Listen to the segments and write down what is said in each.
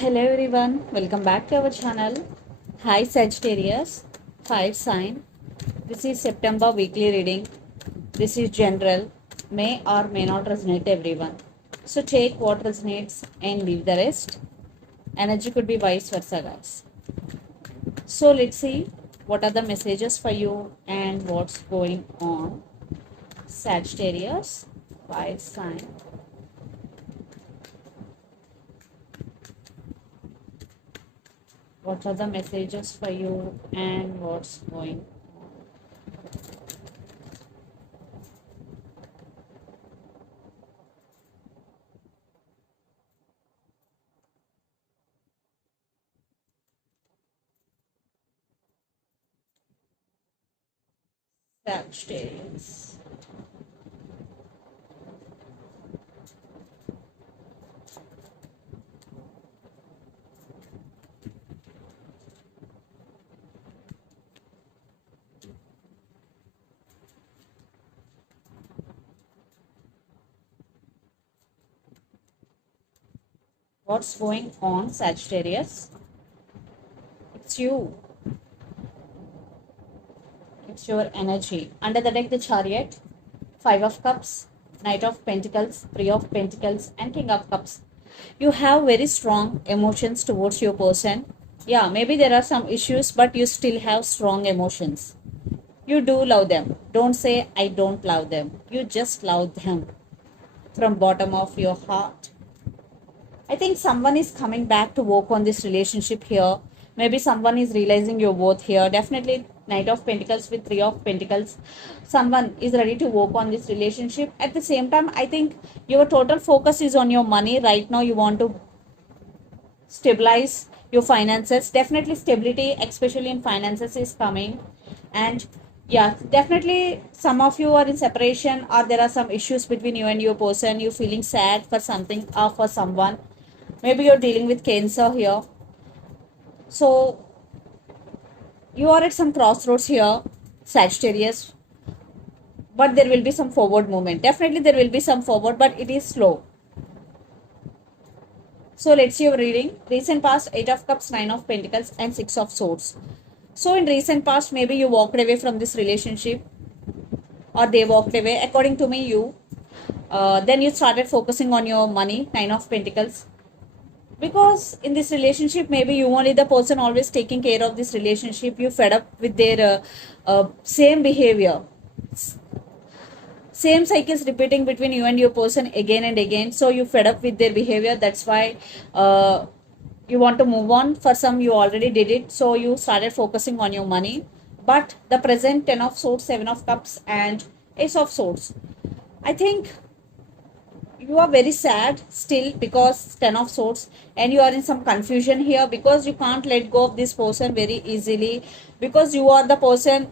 Hello everyone, welcome back to our channel. Hi Sagittarius, fire sign. This is September weekly reading. This is general, may or may not resonate everyone. So take what resonates and leave the rest. Energy could be vice versa, guys. So let's see what are the messages for you and what's going on. Sagittarius, fire sign. What are the messages for you and what's going on? Sagittarius. What's going on, Sagittarius? It's you. It's your energy. Under the deck, the Chariot, Five of Cups, Knight of Pentacles, Three of Pentacles, and King of Cups. You have very strong emotions towards your person. Yeah, maybe there are some issues, but you still have strong emotions. You do love them. Don't say, I don't love them. You just love them from bottom of your heart. I think someone is coming back to work on this relationship here. Maybe someone is realizing your worth here. Definitely, Knight of Pentacles with Three of Pentacles. Someone is ready to work on this relationship. At the same time, I think your total focus is on your money. Right now, you want to stabilize your finances. Definitely, stability, especially in finances, is coming. And yeah, definitely some of you are in separation, or there are some issues between you and your person. You feeling sad for something or for someone. Maybe you're dealing with cancer here. So you are at some crossroads here, Sagittarius. But there will be some forward movement. Definitely there will be some forward, but it is slow. So let's see your reading. Recent past, Eight of Cups, Nine of Pentacles, and Six of Swords. So in recent past, maybe you walked away from this relationship, or they walked away. According to me, you. Then you started focusing on your money, Nine of Pentacles. Because in this relationship, maybe you only the person always taking care of this relationship. You fed up with their same behavior. Same cycles repeating between you and your person again and again. So you fed up with their behavior. That's why you want to move on. For some, you already did it. So you started focusing on your money. But the present 10 of Swords, 7 of Cups, and Ace of Swords, I think you are very sad still because 10 of Swords, and you are in some confusion here because you can't let go of this person very easily, because you are the person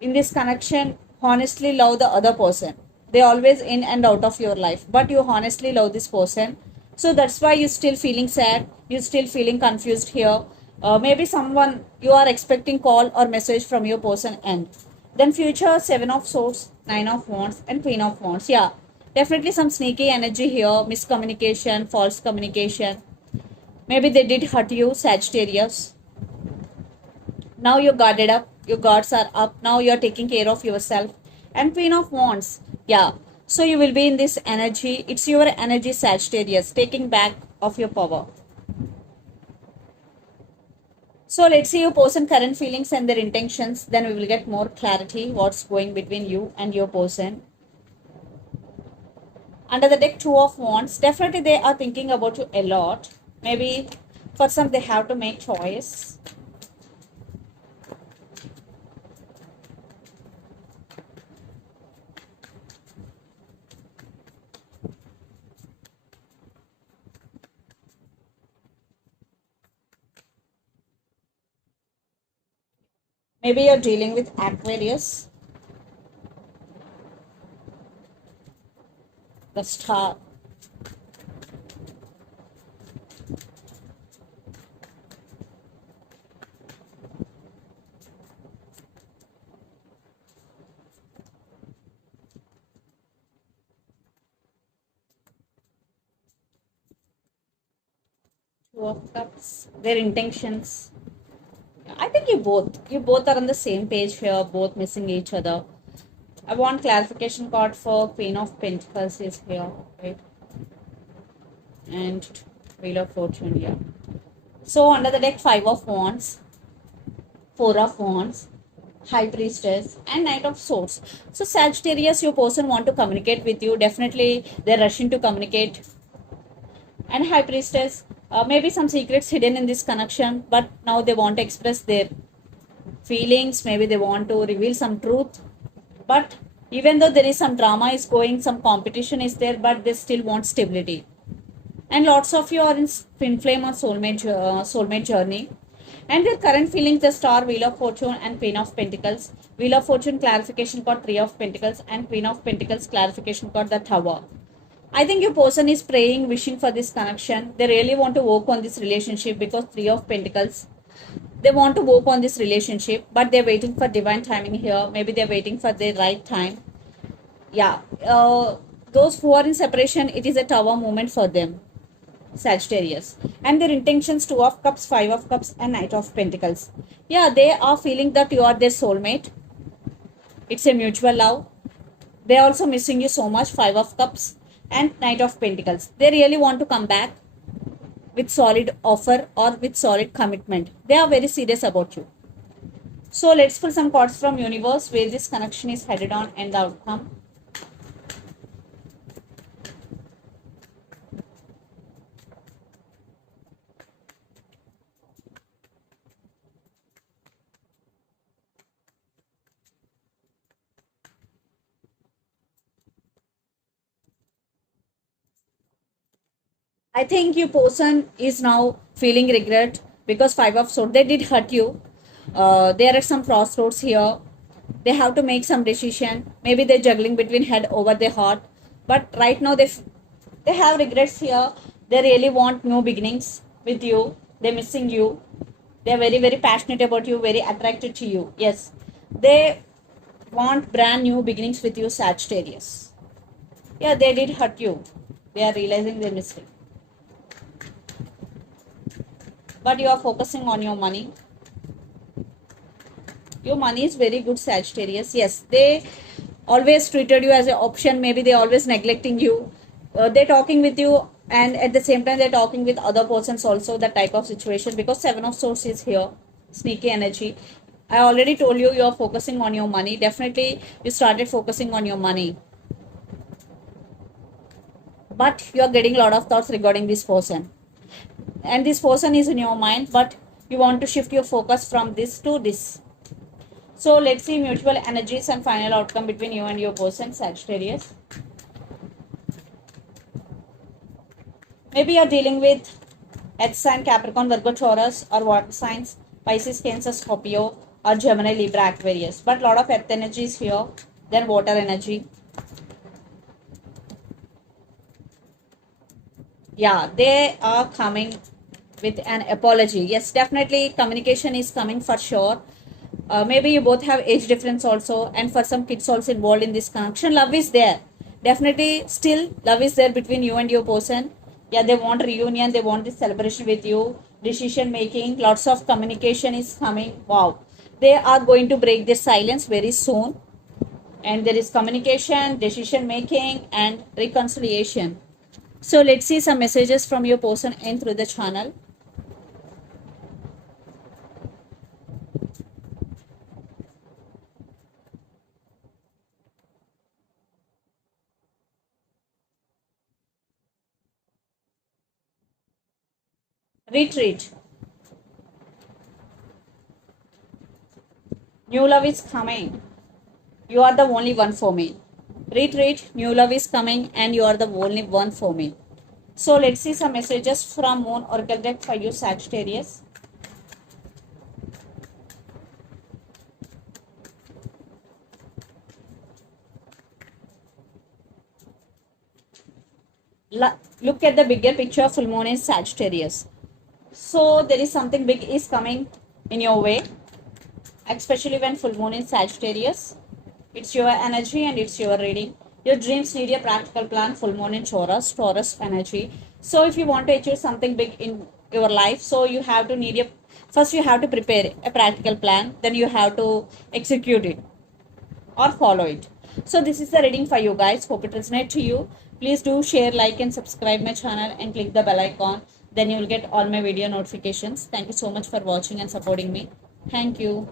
in this connection honestly love the other person. They always in and out of your life, but you honestly love this person. So that's why you still feeling sad, you still feeling confused here. Maybe someone you are expecting call or message from your person, and then future 7 of Swords, 9 of Wands, and Queen of Wands. Yeah, definitely some sneaky energy here, miscommunication, false communication. Maybe they did hurt you, Sagittarius. Now you're guarded up, your guards are up, now you're taking care of yourself. And Queen of Wands, yeah, so you will be in this energy. It's your energy, Sagittarius, taking back of your power. So let's see your person current feelings and their intentions, then we will get more clarity what's going between you and your person. Under the deck, Two of Wands, definitely they are thinking about you a lot. Maybe for some they have to make choice. Maybe you're dealing with Aquarius, the Star. Two of Cups. Their intentions. I think you both are on the same page here, both missing each other. I want clarification card for Queen of Pentacles is here, right? And Wheel of Fortune, yeah. So under the deck, Five of Wands, Four of Wands, High Priestess, and Knight of Swords. So Sagittarius, your person want to communicate with you. Definitely, they're rushing to communicate. And High Priestess, maybe some secrets hidden in this connection, but now they want to express their feelings. Maybe they want to reveal some truth. But even though there is some drama is going, some competition is there, but they still want stability. And lots of you are in twin flame or soulmate journey. And their current feelings, the Star, Wheel of Fortune, and Queen of Pentacles. Wheel of Fortune clarification got Three of Pentacles, and Queen of Pentacles clarification got the Tower. I think your person is praying, wishing for this connection. They really want to work on this relationship because Three of Pentacles. They want to work on this relationship, but they're waiting for divine timing here. Maybe they're waiting for the right time. Yeah, those who are in separation, it is a Tower moment for them. Sagittarius, and their intentions: Two of Cups, Five of Cups, and Knight of Pentacles. Yeah, they are feeling that you are their soulmate. It's a mutual love. They're also missing you so much. Five of Cups and Knight of Pentacles. They really want to come back with solid offer or with solid commitment. They are very serious about you. So let's pull some cards from universe where this connection is headed on and the outcome. I think your person is now feeling regret because Five of Swords, they did hurt you. They are at some crossroads here. They have to make some decision. Maybe they're juggling between head over their heart. But right now they have regrets here. They really want new beginnings with you. They're missing you. They're very, very passionate about you, very attracted to you. Yes. They want brand new beginnings with you, Sagittarius. Yeah, they did hurt you. They are realizing their mistake. But you are focusing on your money. Your money is very good, Sagittarius. Yes, they always treated you as an option. Maybe they always neglecting you. They're talking with you, and at the same time they're talking with other persons also. That type of situation, because Seven of Swords is here, sneaky energy. I already told you are focusing on your money. Definitely you started focusing on your money, but you are getting a lot of thoughts regarding this person, and this person is in your mind, but you want to shift your focus from this to this. So let's see mutual energies and final outcome between you and your person, Sagittarius. Maybe you're dealing with Earth sign, Capricorn, Virgo, Taurus, or water signs, Pisces, Cancer, Scorpio, or Gemini, Libra, Aquarius. But a lot of earth energy is here, then water energy. Yeah, they are coming with an apology. Yes, definitely communication is coming for sure. Maybe you both have age difference also, and for some kids also involved in this connection. Love is there. Definitely still love is there between you and your person. Yeah, they want reunion, they want this celebration with you. Decision making, lots of communication is coming. Wow. They are going to break their silence very soon. And there is communication, decision making, and reconciliation. So let's see some messages from your person in through the channel. Retreat. New love is coming. You are the only one for me. Retreat. New love is coming and you are the only one for me. So let's see some messages from Moon Oracle deck for you, Sagittarius. Look at the bigger picture. Full moon is Sagittarius. So there is something big is coming in your way, especially when full moon is Sagittarius. It's your energy and it's your reading. Your dreams need a practical plan. Full moon in Taurus energy. So if you want to achieve something big in your life. So you have to need a first you have to prepare a practical plan, then you have to execute it or follow it. So this is the reading for you guys. Hope it resonates to you. Please do share, like and subscribe my channel and click the bell icon, then you will get all my video notifications. Thank you so much for watching and supporting me. Thank you.